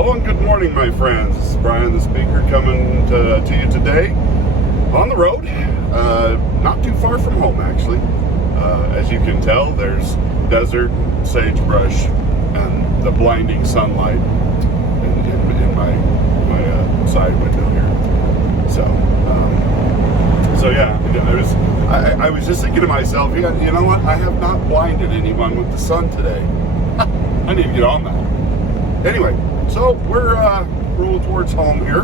Hello and good morning, my friends. This is Brian the Speaker coming to you today on the road, not too far from home actually. As you can tell, there's desert, sagebrush, and the blinding sunlight in my side window here. So yeah, I was just thinking to myself, you know what? I have not blinded anyone with the sun today. I need to get on that. Anyway, so we're rolling towards home here,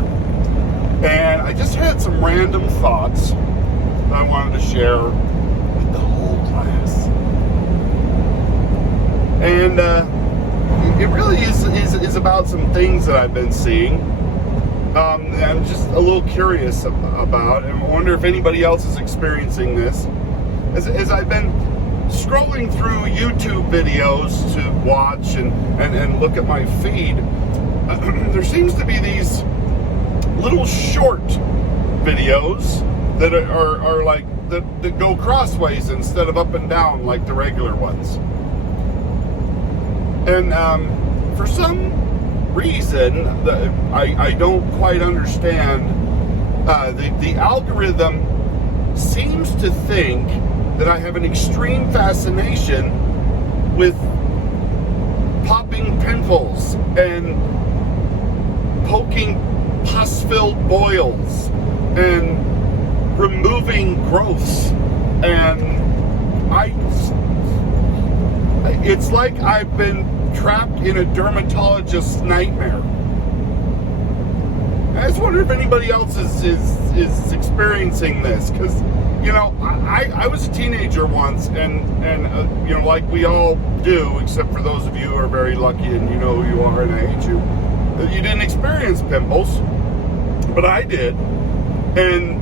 and I just had some random thoughts that I wanted to share with the whole class. And it really is about some things that I've been seeing. I'm just a little curious about, and I wonder if anybody else is experiencing this. As I've been scrolling through YouTube videos to watch and look at my feed, there seems to be these little short videos that are like that go crossways instead of up and down like the regular ones. And for some reason, I don't quite understand, the algorithm seems to think that I have an extreme fascination with popping pimples and poking pus-filled boils and removing growths, and it's like I've been trapped in a dermatologist's nightmare. I just wonder if anybody else is experiencing this, because I was a teenager once, and like we all do, except for those of you who are very lucky and you know who you are and I hate you. You didn't experience pimples, but I did, and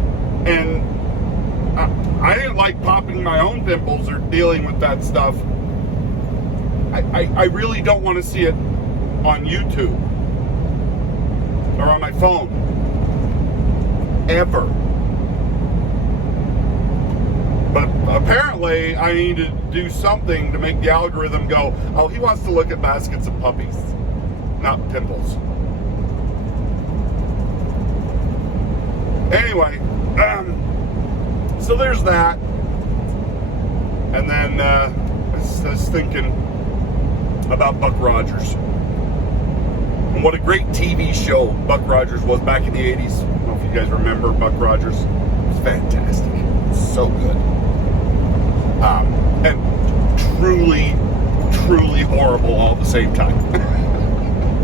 I didn't like popping my own pimples or dealing with that stuff. I really don't want to see it on YouTube or on my phone ever. But apparently I need to do something to make the algorithm go, oh, he wants to look at baskets of puppies, not pimples. Anyway, so there's that. And then I was thinking about Buck Rogers. And what a great TV show Buck Rogers was back in the 80s. I don't know if you guys remember Buck Rogers. It was fantastic. So good. And truly horrible all at the same time.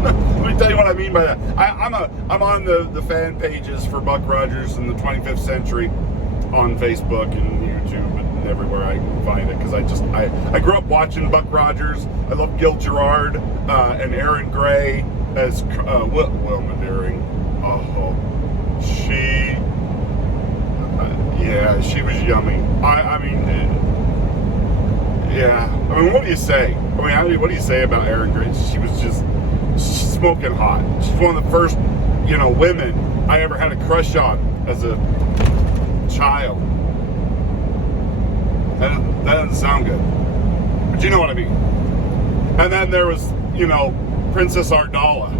Let me tell you what I mean by that. I'm on the fan pages for Buck Rogers in the 25th Century on Facebook and YouTube and everywhere I can find it, because I grew up watching Buck Rogers. I love Gil Gerard and Aaron Gray as Wilma Deering. Oh, she was yummy. I mean, what do you say? What do you say about Aaron Gray? She was just smoking hot. She's one of the first, women I ever had a crush on as a child. That doesn't sound good, but you know what I mean. And then there was, Princess Ardala,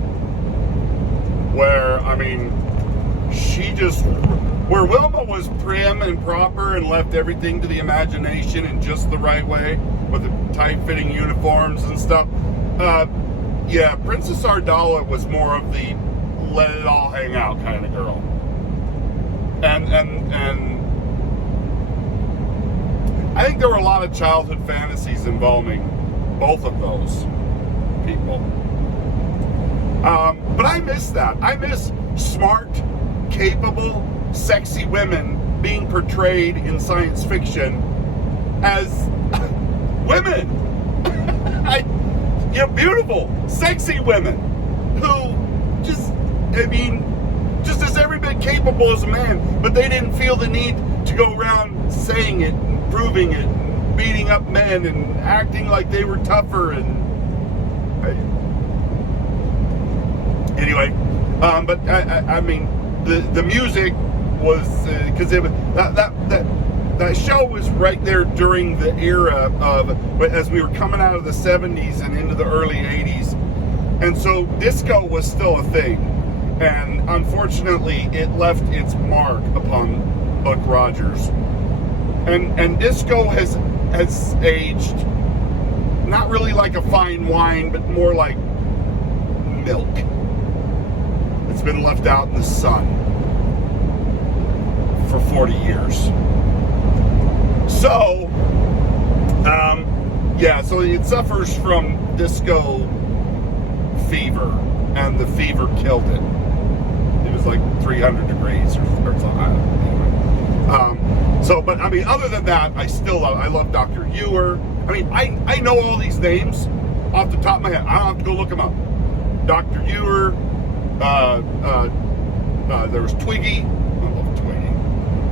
where, where Wilma was prim and proper and left everything to the imagination in just the right way with the tight-fitting uniforms and stuff. Princess Ardala was more of the let it all hang out kind of girl. And I think there were a lot of childhood fantasies involving both of those people. But I miss that. I miss smart, capable, sexy women being portrayed in science fiction as women. Beautiful, sexy women who just as every bit capable as a man, but they didn't feel the need to go around saying it and proving it and beating up men and acting like they were tougher anyway. But the music was because it was that show was right there during the era of, as we were coming out of the 70s and into the early 80s, And so disco was still a thing. And unfortunately, it left its mark upon Buck Rogers. And disco has aged not really like a fine wine, but more like milk. It's been left out in the sun for 40 years. So, so it suffers from disco fever, and the fever killed it. It was like 300 degrees or something. Anyway. But I mean, other than that, I love Dr. Ewer. I mean, I know all these names off the top of my head. I don't have to go look them up. Dr. Ewer, there was Twiggy. I love Twiggy.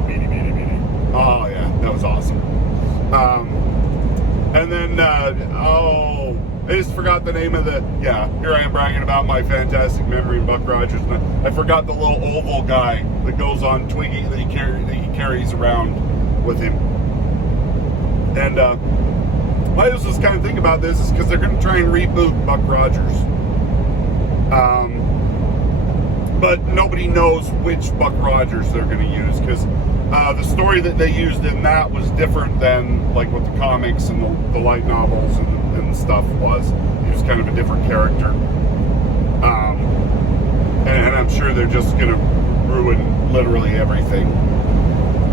Beanie. Oh yeah, that was awesome. And then, I just forgot the name of here I am bragging about my fantastic memory of Buck Rogers. And I forgot the little oval guy that goes on Twiggy that he carries around with him. And I was just kind of thinking about this is because they're going to try and reboot Buck Rogers. But nobody knows which Buck Rogers they're going to use, because the story that they used in that was different than like what the comics and the light novels and stuff was. He was kind of a different character. And I'm sure they're just going to ruin literally everything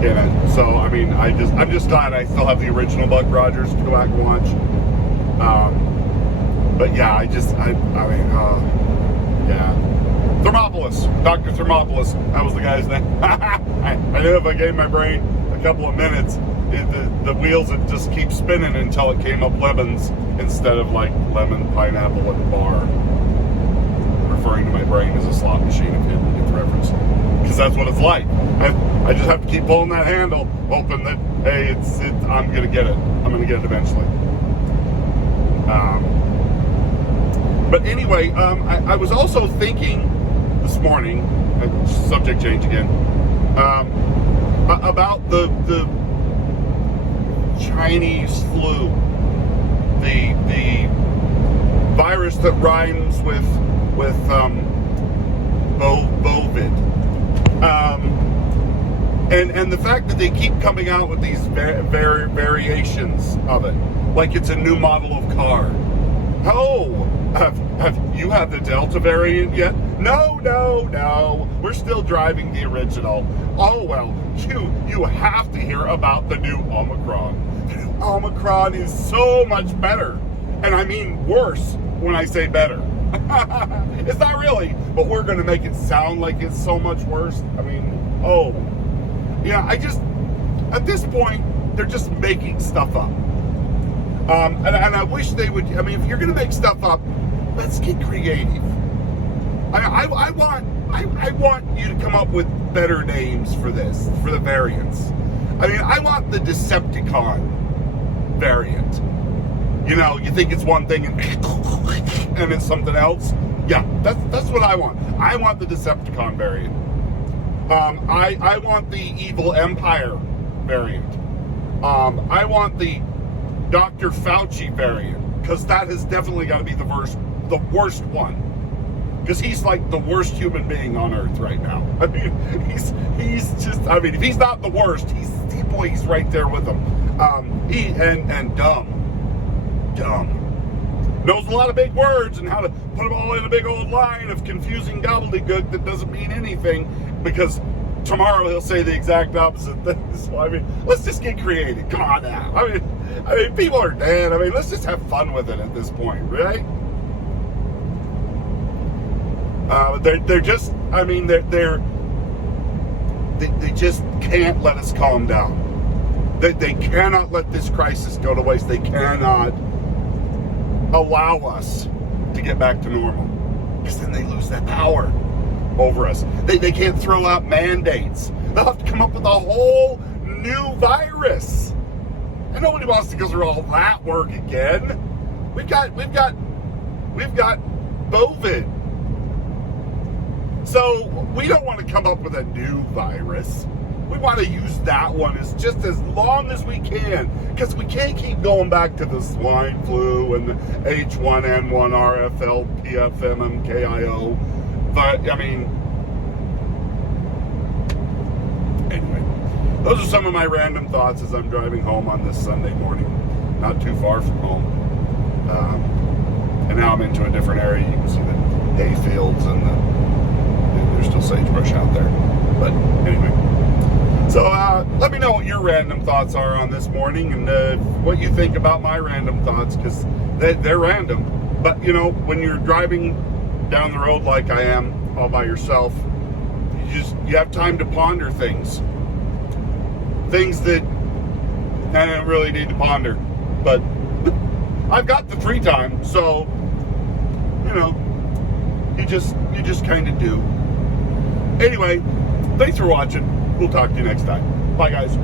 in it. So, I mean, I'm just glad I still have the original Buck Rogers to go back and watch. But yeah, Thermopolis, Dr. Thermopolis, that was the guy's name. I knew if I gave my brain a couple of minutes, the wheels would just keep spinning until it came up lemons instead of like lemon, pineapple, and bar. Referring to my brain as a slot machine if it's referenced. Because that's what it's like. I just have to keep pulling that handle, hoping that, hey, I'm going to get it. I'm going to get it eventually. But anyway, I was also thinking this morning, subject change again, about the Chinese flu, the virus that rhymes with bovid, and the fact that they keep coming out with these variations of it, like it's a new model of car. Oh, have you had the Delta variant yet? No. We're still driving the original. Oh, well, you have to hear about the new Omicron. The new Omicron is so much better. And I mean worse when I say better. It's not really, but we're going to make it sound like it's so much worse. I mean, at this point, they're just making stuff up. And I wish they would. I mean, if you're going to make stuff up, let's get creative. I want you to come up with better names for this, for the variants. I mean, I want the Decepticon variant. You know, you think it's one thing and it's something else. Yeah, that's what I want. I want the Decepticon variant. I want the Evil Empire variant. I want the Dr. Fauci variant, because that has definitely got to be the worst one. Because he's like the worst human being on earth right now. I mean, he's just, I mean, if he's not the worst, he's right there with him. And dumb. Knows a lot of big words and how to put them all in a big old line of confusing gobbledygook that doesn't mean anything, because tomorrow he'll say the exact opposite thing. So, I mean, let's just get creative. Come on now. I mean, people are dead. I mean, let's just have fun with it at this point, right? They're just, I mean, they just can't let us calm down. They cannot let this crisis go to waste. They cannot allow us to get back to normal, because then they lose that power over us. They can't throw out mandates. They'll have to come up with a whole new virus, and nobody wants to go through all that work again. We've got bovid. So we don't want to come up with a new virus. We want to use that one as just as long as we can, because we can't keep going back to the swine flu and the H1N1, RFL, PFM, MKIO. But, I mean, anyway, those are some of my random thoughts as I'm driving home on this Sunday morning, not too far from home. And now I'm into a different area. You can see the hay fields and there's still sagebrush out there. But anyway, so let me know what your random thoughts are on this morning, and what you think about my random thoughts, because they're random. But you know, when you're driving down the road like I am, all by yourself, you have time to ponder things that I don't really need to ponder. But I've got the free time, so you know, you just kind of do. Anyway, thanks for watching. We'll talk to you next time. Bye, guys.